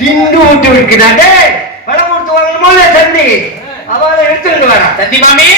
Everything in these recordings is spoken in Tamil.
திண்டு விட்டு இருக்கிறாண்டே பழம் கொடுத்து வாங்கணுமோ சந்தி அவளை எடுத்துட்டு வர சந்தி மாமி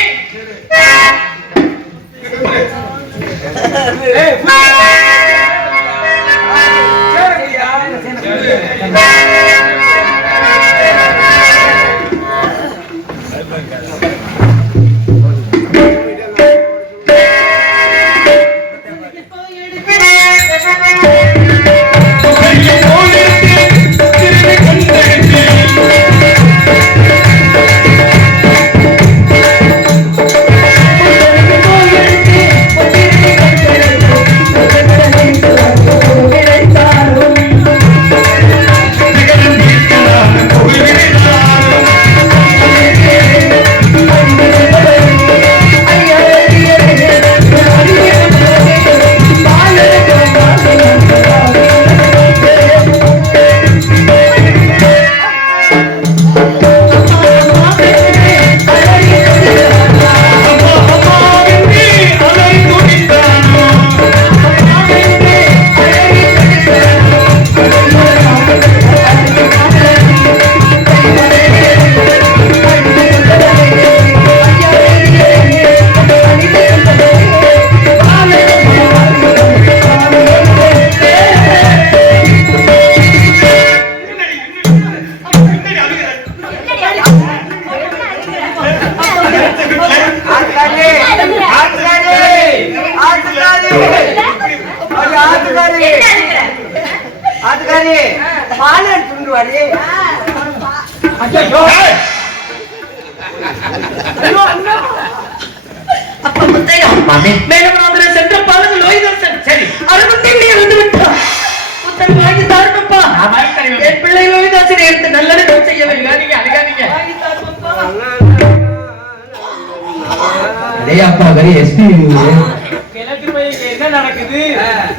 என்ன நடக்குது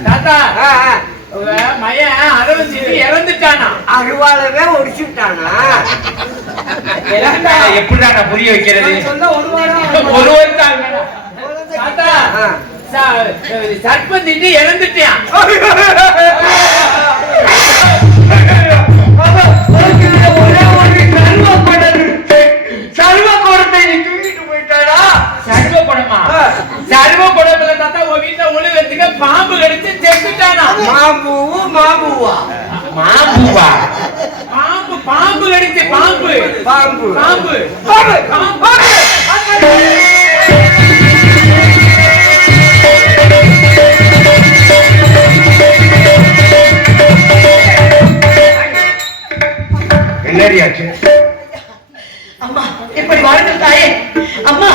தாத்தா? மையன் அரவஞ்சிட்டு இறந்துட்டானா? அருவாளவே ஒடிச்சுட்டானா? எப்படிடா நான் புரிய வைக்கிறது? ஒரு வருஷம் தாத்தா சர்ப்பம் திட்டு இறந்துட்டான். பாம்பு கடிச்சு செத்துட்டானா? மாம்புவா பாம்பு பாம்பு கடிச்சு பாம்பு பாம்பு பாம்பு என்னடியாச்சு? அம்மா இப்படி வாழ்க்கை தாயே. அம்மா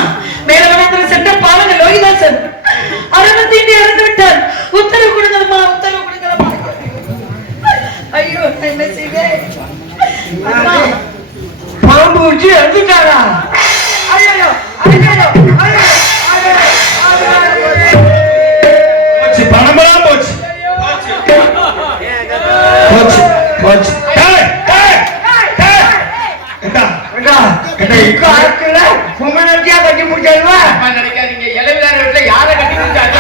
மேலவனத்தில் சென்ற பாலங்க லோகிதாசன் அரவத்தீண்டி இறந்து விட்டார். உத்தரவு கொடுங்கம்மா, உத்தரவு கொடுங்கம்மா. ஐயோ என்ன செய்வேன்? பாம்பு வச்சு இறந்துட்டாரா? ஐயோ பணமெல்லாம் போச்சு போச்சு போச்சு. கட்டி முடிச்சா நினைக்காதீங்க. இளவிலான வீட்டுல யாரை கட்டி முடிச்சாங்க?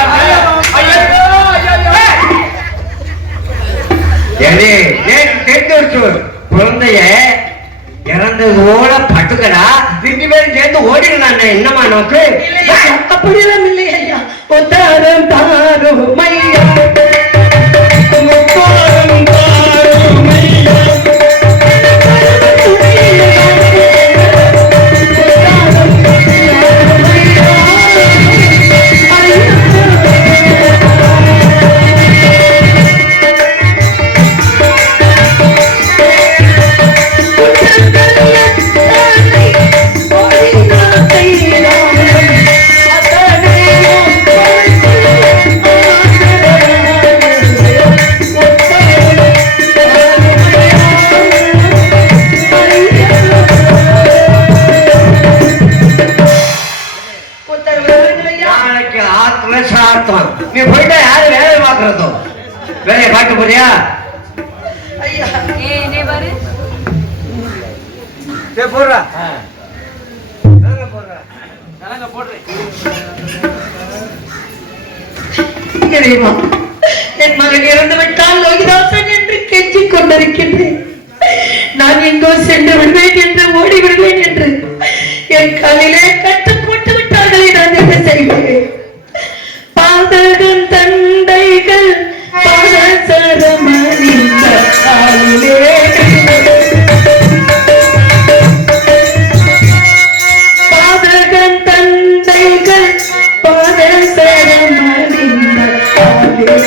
குழந்தைய இறந்ததோட பட்டுக்கடா 2 பேரும் சேர்ந்து ஓடிடுறாங்க. என்னமா நோக்கு? அப்படியெல்லாம் இல்லை ஐயா. ஒத்தாரம் தாரும் மையா நீ போயிட்டா யாரு வேலை பாக்குறதோ? வேலையை பார்க்க போறியா? போடுறா என் மகன் இறந்து விட்டால் லோகிதாசன் என்று கெஞ்சிக் கொண்டிருக்கின்றேன். எங்கோ சென்று விடுவேன் என்று ஓடி விடுவேன் என்று என் காலிலே கட்டு போட்டு விட்டார்களே, நான் என்ன செய்வேன்? பாதகன் தண்டைகள் பாதசரமணிந்த காலிலே பாதகன் தண்டைகள் பாதசரமணிந்த காலிலே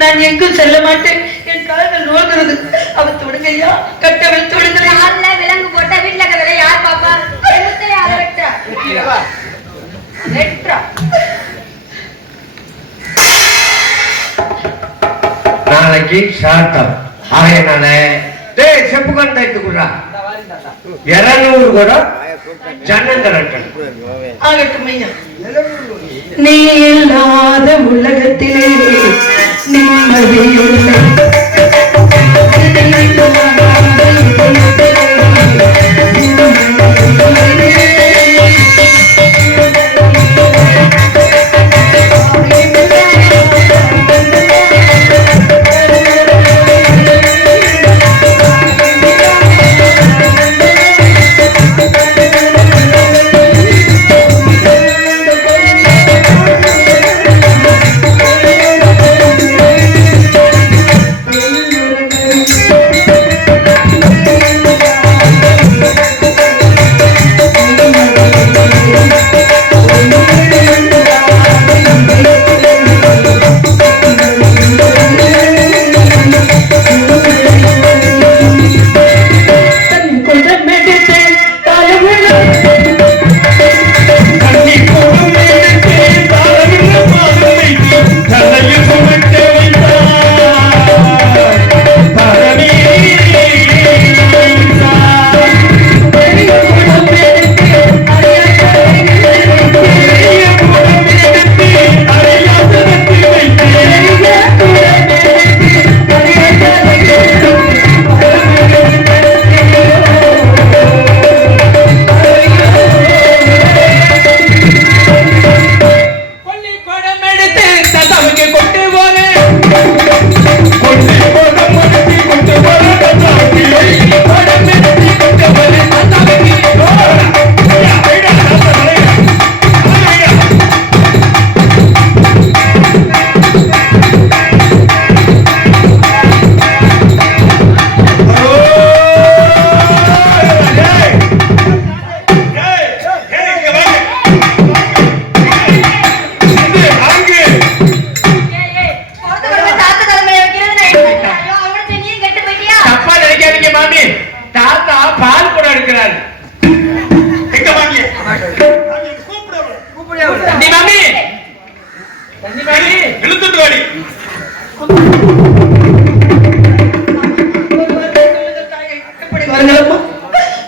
நான் எங்கும் செல்ல மாட்டேன். என் கால்கள் நோகிறது. அவத்து விடுங்க ஐயா, கட்ட வைத்து விடுங்க. விலங்கு போட்டா வீட்டுல இருக்கிற யார் பாப்பா? நாளைக்கு சாத்தம் ஆகையனால செப்பு கொண்டு எடுத்துக்குறா 200 கூட ஜன்னங்கரட்டன் ஆகட்டும் ஐயா. நீ இல்லாத உலகத்திலே நிம்மதியில்லை.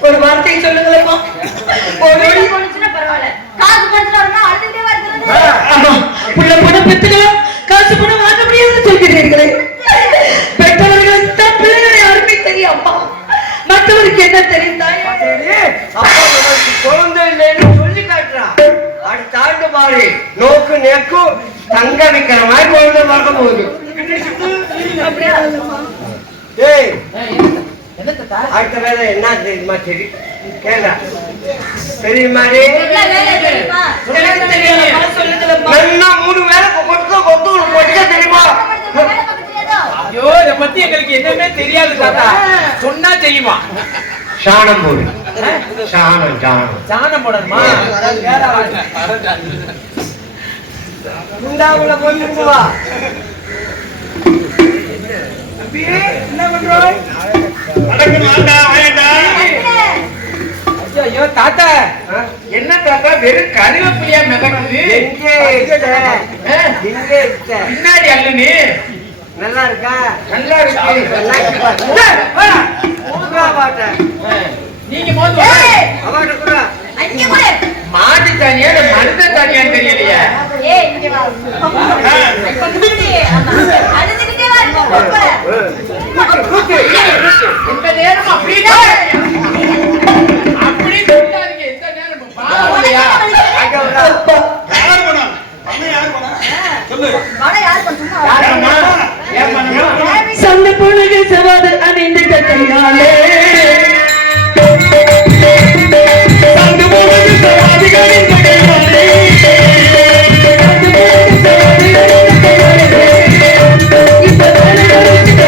ஒரு வார்த்தை சொல்லுங்களேம்மா. புள்ள பணம் பெற்றுக்கலாம், காசு பணம் வாங்க முடியாது சொல்கிறீர்களே. பெற்றவர்களுக்கு தான் பிள்ளைகளை யாருமே தெரியாமா, மற்றவருக்கு என்ன தெரிந்தாய்? குழந்தை இல்லைன்னு சொல்லி காட்டுறான். அடுத்த ஆண்டு பாரு நோக்கு நேக்கு தங்க வைக்கிற மாதிரி குழந்தை பார்க்க போகுது. அடுத்த வேலை என்ன தெரியுமா? சரி கேளா தெரியுமா? நல்லா 3 வேலை கொட்டு கொட்டு கொட்ட தெரியுமா? ஐயோ, இத பத்தி எங்களுக்கு என்னமே தெரியாது தாத்தா. சொன்னா தெரியுமா? சாணம் போடு. சாணம் சாணம் சாணம் போடணுமா? உண்டாவுல போயிட்டு வா. என்ன பண்றோம்? அடக்கு மாட்டா ஆயடா. ஐயோ தாத்தா, ஆ? என்ன தாத்தா வெறும் கருவேப்பிலையா மிதக்குது? எங்கே இட்ட? எங்கே இட்ட? பின்னாடி அல்ல நீ நல்லா இருக்கா? நல்லா இருக்கு. நல்லா இருக்கா? ஊர்வா பாட்ட. நீங்க மோந்து ஏய், அவாட்ட குடுறா. அங்க போடு. மாட்டு தானியா இல்ல மருந்த தானியான்னு தெரியலையே. ஏய், இங்க வா. இப்ப குடி. அழுதுகிட்டே வா, இப்ப போடு. இந்த நேரம் அப்படியே அப்படி சொல்லாதீங்க. இந்த நேரம் பாவம் இல்லையா? அங்க வரா. யார் பண்ணா? அம்மா யார் பண்ணா? சொல்லு. வட யார் பண்ணுமா? யாரம்மா? ஏன் பண்ணணும்? சந்த புனகு சவாது அணிந்து கையாலே சந்த புனகு சவாது அணிந்து கையாலே சந்த புனகு சவாது அணிந்து கையாலே இப்ப தலைவருக்கு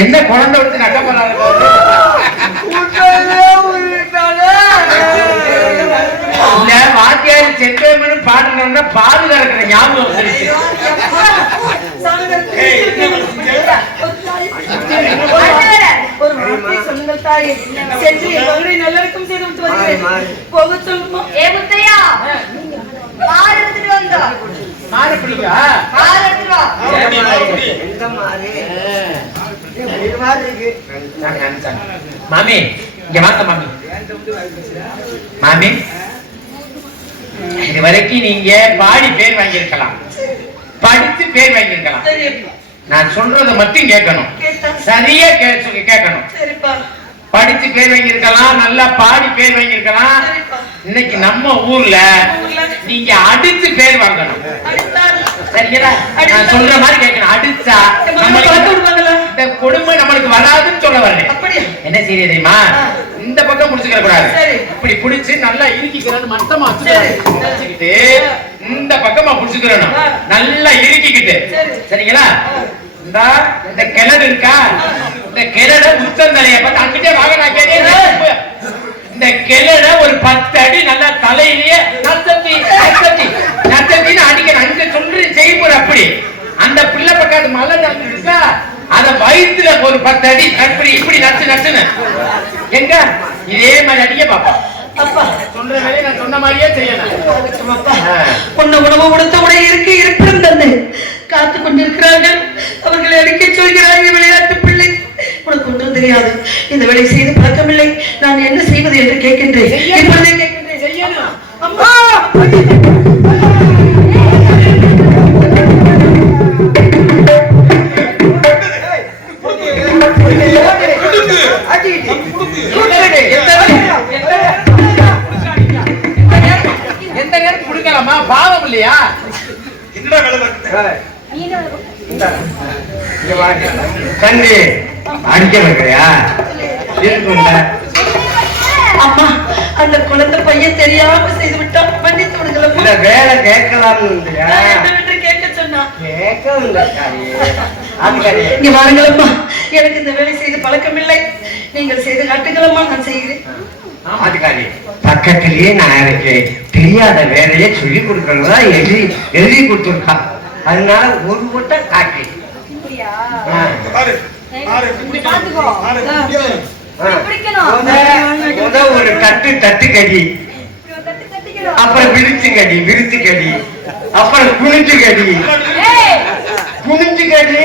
என்ன குழந்தை விட்டு நட்ட போறாரு? ஊட்டாலே ஊட்டாலே. இல்ல வாத்தியாரி செந்தேமனு பாடணும்னா பாடு கறக்கிற ஞாபகம் வந்துருச்சு. ஏய், என்ன பண்ணுறீங்க? ஒரு வார்த்தை சொல்லுங்கள் தாயே. சென்று என் மகனை நல்லடக்கம் செய்து விட்டு வருகிறேன். போக சொல்லுமா? ஏ முத்தையா, பால் எடுத்துட்டு வந்தோம். மாறு பிடிக்கா? பால் எடுத்துட்டு வா. சரி, மறுபடி. எந்த மாதிரி? இது மாதிரி இருக்கு. மாமி இங்க வாங்க மாமி. மாமி இது வரைக்கும் நீங்க பாடி பேர் வாங்கியிருக்கலாம், படித்து பேர் வாங்கியிருக்கலாம். சரிப்பா. நான் சொல்றத மட்டும் கேட்கணும், கேட்டா சரியா கேட்கணும். சரிப்பா. படிச்சு பேர் வாங்கியிருக்கலாம், நல்லா பாடி பேர் வாங்கியிருக்கலாம். சரிப்பா. இன்னைக்கு நம்ம ஊர்ல நீங்க அடிச்சு பேர் வாங்கணும். அடித்தால் சரிங்களா? நான் சொல்ற மாதிரி கேட்கணும். அடிச்சா நம்மளுக்கு இந்த கொடுமை நம்மளுக்கு வராதுன்னு சொல்ல வரேன். அப்படியா? என்ன செய்ய தெரியுமா? இந்த பக்கம் புடிச்சுக்கிற கூடாது. சரி. இப்படி புடிச்சு நல்லா இறுக்கிக்கிறேன்னு மட்டமா சரி. வச்சுக்கிட்டு இந்த பக்கமா புடிச்சுக்கிறணும், நல்லா இறுக்கிக்கிட்டு. சரிங்களா? இந்த கிணறு இருக்கா, இந்த கிணற உச்சந்தலைய பார்த்து அங்கிட்டே வாங்க. இந்த கிணற ஒரு 10 அடி நல்லா தலையிலேயே நத்தத்தி நத்தத்தி நத்தத்தின்னு அடிக்கணும். அங்க சொல்ற செய்முறை அப்படி. அந்த பிள்ளை பக்கம் மலை நடந்து இருக்கா, அத வயிற்றுல ஒரு 10 அடி அப்படி இப்படி நச்சு நச்சுன்னு எங்க இதே மாதிரி அடிக்க பாப்பா. அப்பா சொல்ற வேலையை நான் சொன்ன மாதிரியே செய்யணும். பொண்ணு உணவு கொடுத்த உடைய இருக்கு இருப்பிடம் தந்து காத்துக் கொண்டிருக்கிறார்கள். அவர்களை அடிக்க சொல்கிறார்கள். விளையாட்டு பிள்ளை, உனக்கு ஒன்றும் தெரியாது, இந்த வேலை செய்து பழக்கமில்லை. நான் என்ன செய்வது என்று கேட்கின்றேன். இப்பொழுதே கேட்கின்றேன். செய்யணும். அம்மா எந்த நேரம் குடுக்கலாமா? பாவம் இல்லையா? என்னடா வேலை பார்க்குது? கண்டி அடிக்க வைக்கிறியா? இருக்கும்ல. அம்மா, அந்த குழந்தை பையன் தெரியாம செய்து விட்டா மன்னித்து விடுங்களா? இந்த வேலை கேட்கலாம்னு கேட்க சொன்னா கேட்கவும் இல்லை. இங்க வாருங்களம்மா, எனக்கு இந்த வேலை செய்து பழக்கமில்லை. நீங்கள் செய்து காட்டுங்களம்மா, நான் செய்கிறேன். அதுக்காரி பக்கத்திலேயே நான் எனக்கு தெரியாத வேலையை சொல்லி கொடுக்கறதா எழுதி கொடுத்துருக்கா. அதனால ஒரு முட்டை காக்கி பாரு, பாரு. பாத்துக்கோ. ஒரு தட்டு கடி, அப்புறம் விரிச்சு கடி, அப்புறம் குனிஞ்சு கடி. குனிஞ்சு கடி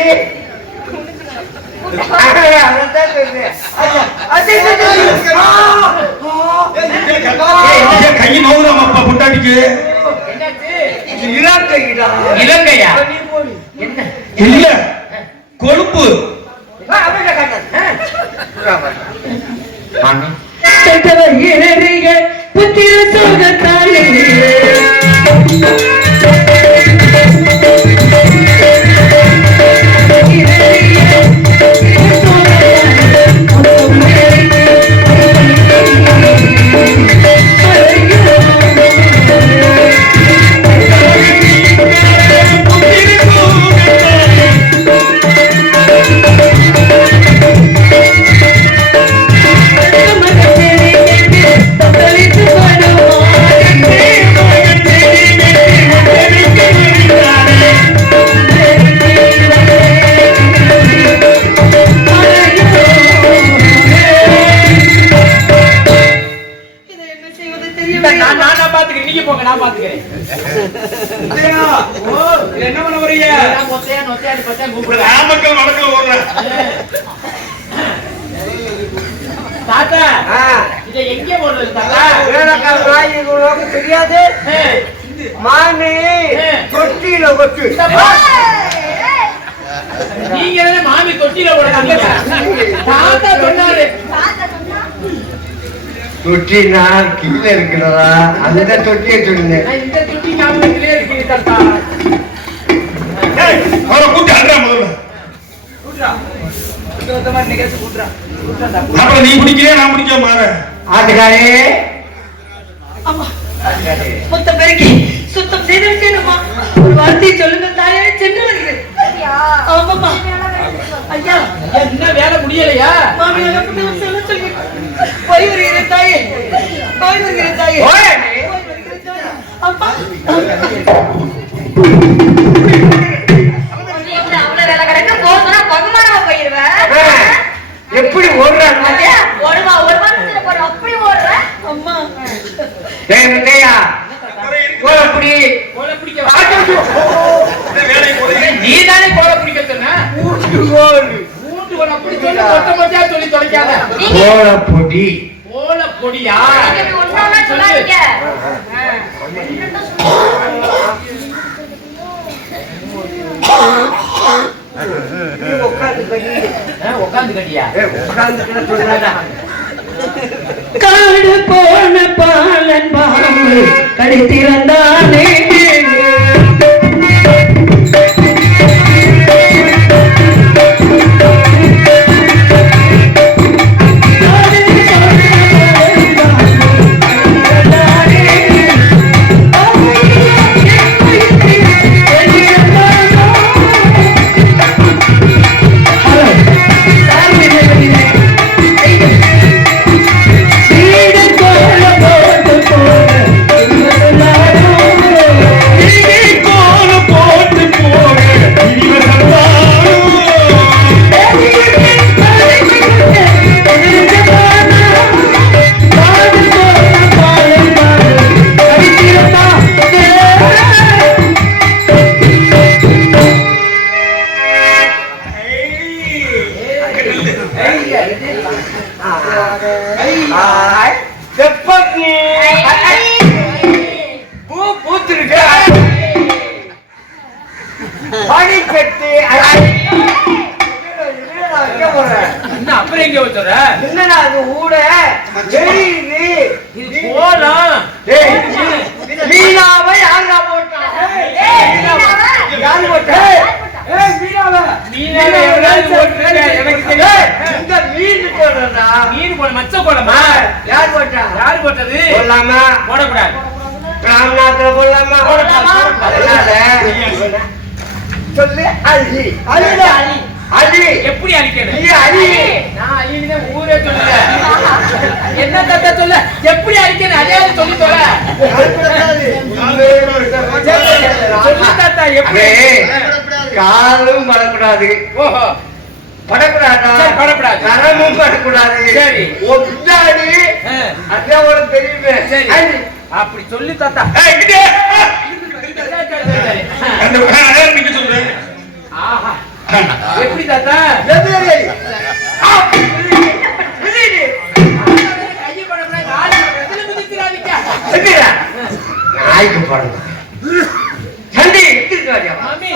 அதான் சொல்றேன். கை நோவுறாமப்பா புண்டாட்டிக்கு. இலங்கைடா. இலங்கையா? என்ன இல்ல கொழுப்பு. புத்திர சோகத்தாலே நான் பாத்துக்கிறேன். நீங்க போங்க, நான் பாத்துக்கிறேன். என்ன பண்ண வரீங்க? மொத்தையா நொத்தையா பச்சா கூப்பிடுங்க. ஆமக்கள் வழக்கில் ஓடுறேன். தாத்தா இதை எங்கே போடுறது தாத்தா? தெரியாது. மாமி தொட்டியில கொட்டு. நீங்க என்ன மாமி தொட்டியில போடுறீங்க? தாத்தா சொன்னாரு. தொட்டி நான் கீழே இருக்கிறதா அந்த தொட்டியை சொன்னேன். இந்த தொட்டி காமிலே இருக்கு தாத்தா. அவரை கூட்டி அல்றா முதல்ல. அப்புறம் நீ பிடிக்கிறே நான் பிடிக்க மாறேன். ஆட்டுக்காரே அம்மா மொத்தம் பெருக்கி சுத்தம் செய்து விட்டேனம்மா. ஒரு வார்த்தையை சொல்லுங்க தாயே, சென்று வருகிறேன். ஆமாம்மா. ஐயா என்ன வேலை முடியலையா? மாமியார் சொல்ல சொல்லி போய் வருகிறேன் தாயே, போய் வருகிறேன் தாயே, போய் வருகிறேன் தாயே. அம்மா அவ்வளவு வேலை கிடக்கு போதுனா பகுமானமா போயிருவேன். எப்படி ஓடுறாங்க? ஒரு மாசத்துல போற அப்படி ஓடுற. அம்மா கோல பிடி. கோல பிடிக்க நீ தானே கோல பிடிக்க சொன்ன. மூன்று கோல அப்படி சொல்லி மொத்த மொத்தையா சொல்லி தொலைக்காத. கோல பொடி. கோல பொடியா? நீங்க ஒண்ணாவே சொல்லாதீங்க. உட்காந்து கட்டியா? காடு போன பாலன் பாம்பு கடை திறந்தானே. அப்புறம் எங்க வச்சுற? என்னடா அது ஊட தெரியுது. இது போலாம். மீனாவை யாரா போட்டா? யாரு போட்டா? மீனாவை எவ்வளவு போட்டுருக்க? எனக்கு தெரியும். இந்த மீன் போடுறா. மீன் போட மச்ச போடமா? யார் போட்டா? யாரு போட்டது? போடலாமா? போடக்கூடாது. ராமநாதத்துல போடலாமா? அதனால சொல்லு அலி. அலிடா அலி. அலி எப்படி அழிக்கணும்? நீ அலி. நான் அழின்னு ஊரே சொல்லல. என்ன தத்த சொல்ல? எப்படி அழிக்கணும்? அதையாவது சொல்லி தொலை. சொல்லு தாத்தா எப்படி? காலும் படக்கூடாது. ஓஹோ படக்கூடாதா? சரி, படக்கூடாது. நரமும் படக்கூடாது. சரி. ஒத்தாடி அதான் உனக்கு தெரியுமே. சரி. அலி. அப்படி சொல்லி தாத்தா. ஆஹா. எப்படி தாத்தா கையை படப்பட காலு படப்பட மிதிக்கிறாதீங்க. நாய்க்கு போடணும் சண்டை எடுத்துருக்காடியா மாமி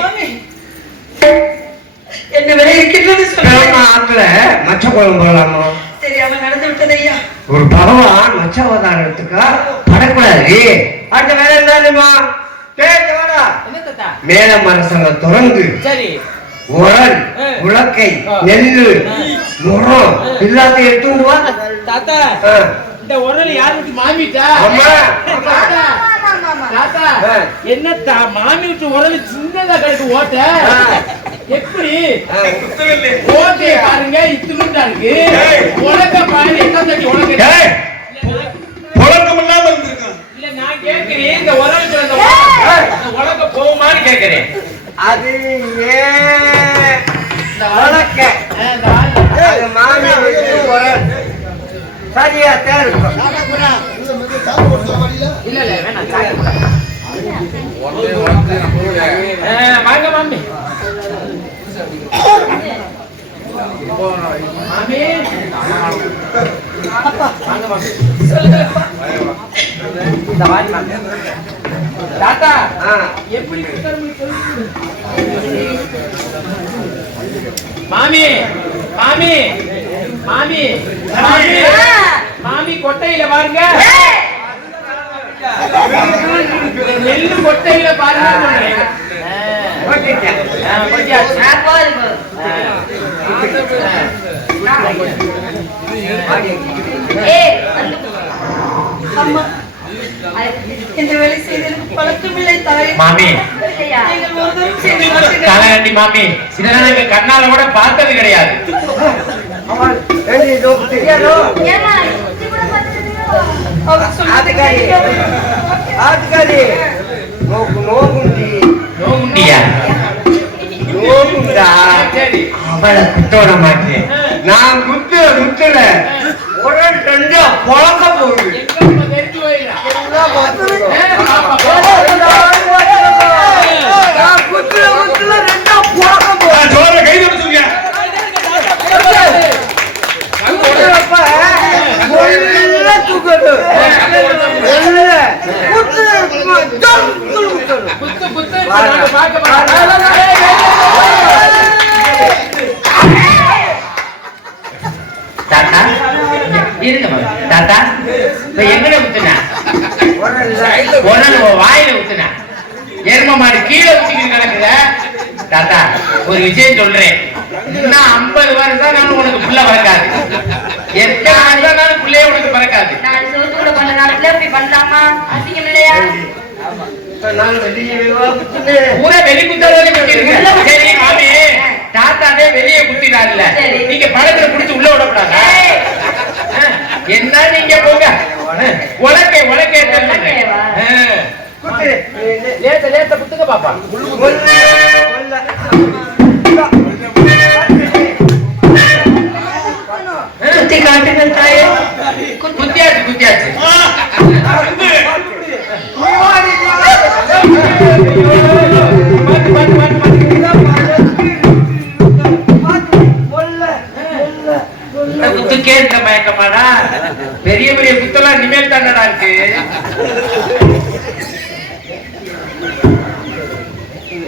என்ன விலை இருக்கின்றது சொல்லுங்க. ஆத்துல மச்ச குழம்பு போடலாமோ தெரியாம நடந்து விட்டது ஐயா. ஒரு பகவான் மச்ச அவதாரத்துக்கா படக்கூடாது. அடுத்த வேலை என்னமா என்ன தாத்தா மேல மரசங்க திறந்து சரி உரல் உலக்கை நெல்லு முறம் எல்லாத்தையும் எடுத்துட்டு வா. தாத்தா இந்த உடல் யாருக்கு மாமிட்டா அம்மா தாத்தா ஆமா, ஆமா, ஆமா. தாத்தா என்னத்தா மாமி விட்டு உடல் சின்னதா கிடக்கு ஓட்ட எப்படி ஓட்டைய பாருங்க இத்துணுண்டா இருக்கு உலக பாருங்க என்ன தட்டி உலக ஏய், புழக்கம் இல்லாம இருந்திருக்கான். இல்ல நான் கேட்கிறேன் இந்த உலகத்துல இந்த உலக போகுமான்னு கேட்கிறேன் அது ஏன் உலக்க அது மாமி வீட்டு உரல் சரியாத்தான் இருக்கும். இல்ல இல்ல வேணாம் சாப்பிட கூடாது. வாங்க மாமி மாமி வாங்க மாமி இந்த வாடி மாமி தாத்தா எப்படி மாமி மாமி மாமி மாமி மாமி கொட்டையில பாருங்க நெல்லு கொட்டையில பாருங்க அம்மா இந்த வேலை செய்ததற்கு பழக்கமில்லை தாய். மாமி நீங்கள் ஒரு தரம் செய்து மாட்டீர்கள். கலகண்டி மாமி இதெல்லாம் எங்க கண்ணால கூட பார்த்தது கிடையாது. தெரியாதோ ஏம்மா, இப்படி கூட பார்த்துட்டீங்களோ? அவர் சொல்வதை ஆத்துக்காரி கேட்காமல் ஆத்துக்காரி நோகுண்டி நோகுண்டியா நோகுண்டா சரி அவளை குத்தோட மாட்டேன். நான் குத்துல உடல் ரெண்டா புழக்க போகுது. எங்க தெரிஞ்சு போயிடா நான் குத்துல ரெண்டா புழக்க போகுது. சோழரை கை தப்பிச்சுங்க. குத்து குத்து நாங்க பார்க்க மாட்டோம். தாத்தா இருங்க மாமி. தாத்தா இப்ப எங்கட ஊத்துனா உடனே வாயில ஊத்துனா எரும மாடு கீழே ஊத்திக்கிட்டு கிடக்குத. தாத்தா ஒரு விஷயம் சொல்றேன், இன்னும் 50 வருஷம் நான் உனக்கு புள்ள பறக்காது. எத்தனை வருஷம் புள்ளையே உனக்கு பறக்காது. நான் சோத்து கூட பண்ண நாளைக்குள்ள இப்படி பண்ணலாமா? அசிங்கம் இல்லையா? பூரா வெளி குத்தாலே குத்திருக்கு. சரி மாமி தாத்தாவே வெளியே குத்திடாருல்ல, சரி. நீங்க படத்துல புடிச்சு உள்ள விடக்கூடாதா? என்ன நீங்க போங்க உலக்கை உலக்கை உலக்கையவா? லேத்த லேத்த குத்துங்க பாப்பா. சுத்தி காட்டுங்கள் தாயே. குத்தியாச்சு குத்தியாச்சு. குத்துக்கே இருக்க மயக்கமாடா, பெரிய பெரிய குத்தெல்லாம் இனிமேல் தானடா இருக்கு.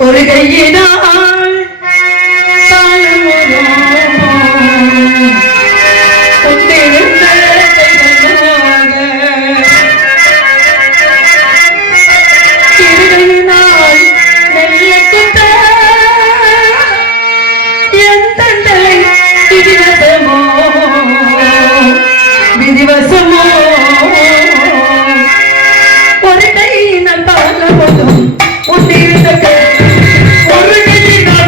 ஒரு கையினால் தாழ்வதோ, கொண்டிருந்த கைகளாக, இருகையினால் நெல்லைக்குத்த என் தந்தை விதிவசமோ விதிவசமோ, ஒரு கையினால் பாலவதும் உன்னிருந்த ஒரு கையினால்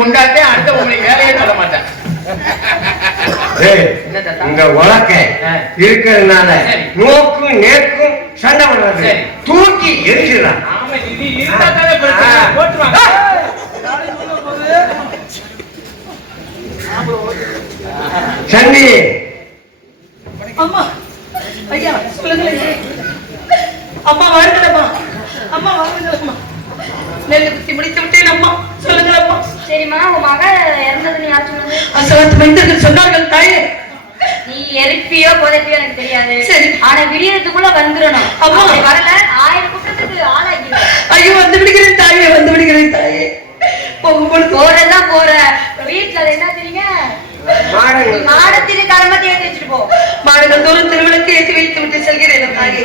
கொண்டாட்டே அடுத்த உங்களுக்கு வேலையே சொல்ல மாட்டேன். ஏய், இந்த உலக்க இருக்கிறதுனால சரி. நோக்கும் நேக்கும் சண்டை வர்றது சரி. தூக்கி எரிஞ்சிடலாம். ஆமா, இது இருந்தாத்தானே பிரச்சனை. போட்டுவாங்க. சண்டி அம்மா ஐயா சொல்லுங்களேன். அம்மா வாழ்களம்மா, அம்மா வாழ்களம்மா. நெல்லு குத்தி முடித்து விட்டேன் அம்மா, சொல்லுங்களம்மா. சரிம்மா, உன் மக இறந்ததுன்னு யார் சொன்னது? அசலாத்து மைந்தர்கள் சொன்னார்கள் தாயே. நீ எரிப்பியோ புதைப்பியோ எனக்கு தெரியாது. சரி. ஆனா விடியறதுக்குள்ள வந்துடணும். அம்மா. அப்படி வரல 1000 குற்றத்துக்கு ஆளாகிடுவேன். ஐயோ வந்து விடுகிறேன் தாயே, வந்து விடுகிறேன் தாயே. போகும்போது போறதுதான் போற. வீட்டுல அது என்ன தெரியுங்க? மாடங்கள் மாடத்திலே கரமத்தை ஏற்றி வச்சுட்டு போ. மாடுகள் தோறும் திருவிளக்கு ஏற்றி வைத்து விட்டு செல்கிறேன் தாயே.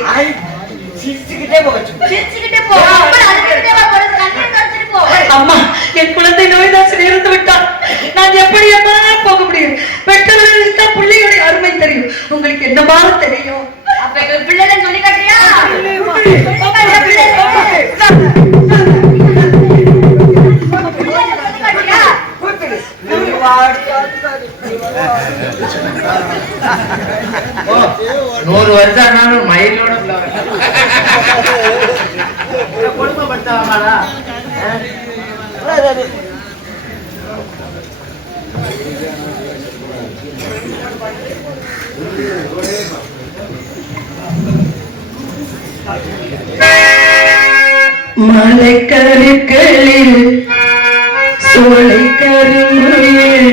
சிரிச்சுக்கிட்டே போச்சு. சிரிச்சுக்கிட்டே போ. அப்புறம் அழுதுகிட்டே வா, பொழுது கண்ணீர் தொடச்சிட்டு போ. அம்மா, என் குழந்தை நோய்தாசன் இறந்து விட்டான். நான் எப்படி அம்மா போக முடியும்? பெற்றவர்களுக்கு தான் பிள்ளைகளை அருமை தெரியும். உங்களுக்கு என்னமா தெரியும்? அப்ப எங்களுக்கு பிள்ளைன்னு சொல்லி காட்டுறியா? ஓ, 100 வருஷம் ஆனாலும் மயிலோட கொடுமைப்படுத்தாமாடா. மலைக்கருக்களில் சோலை கருமுயில்,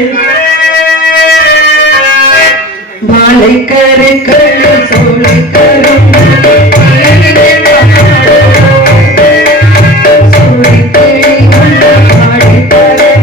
மலைக்கருக்களில் சோலை கருமுயில், சோலை தேடி வந்த பாடி கறி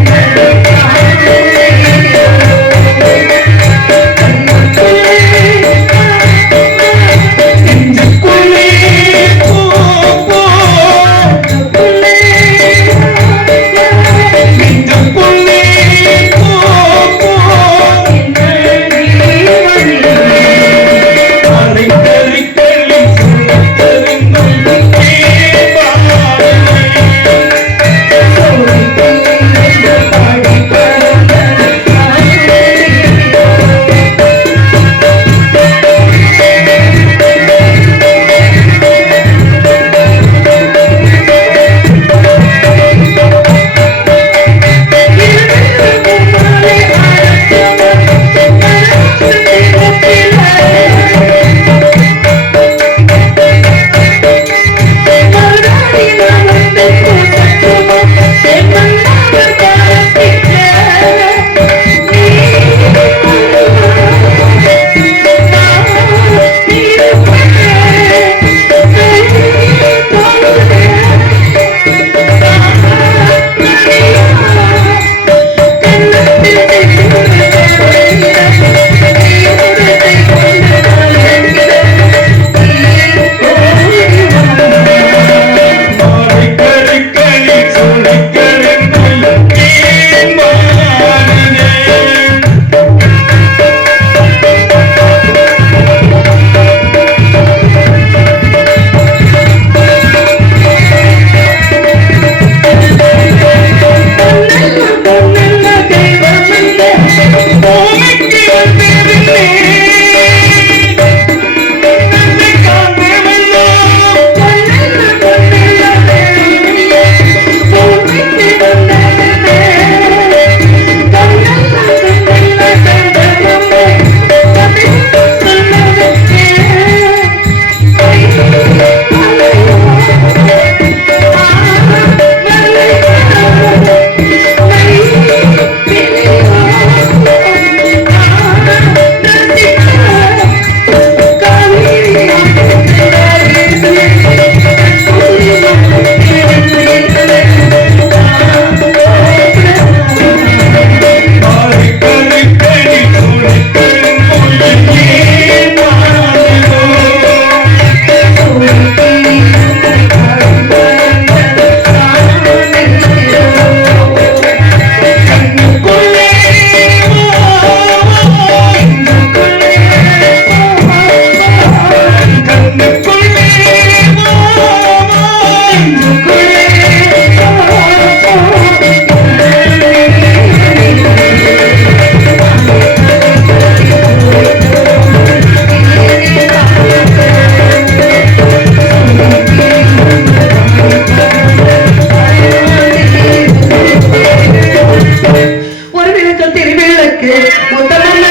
எனக்கு முத்தமிழ்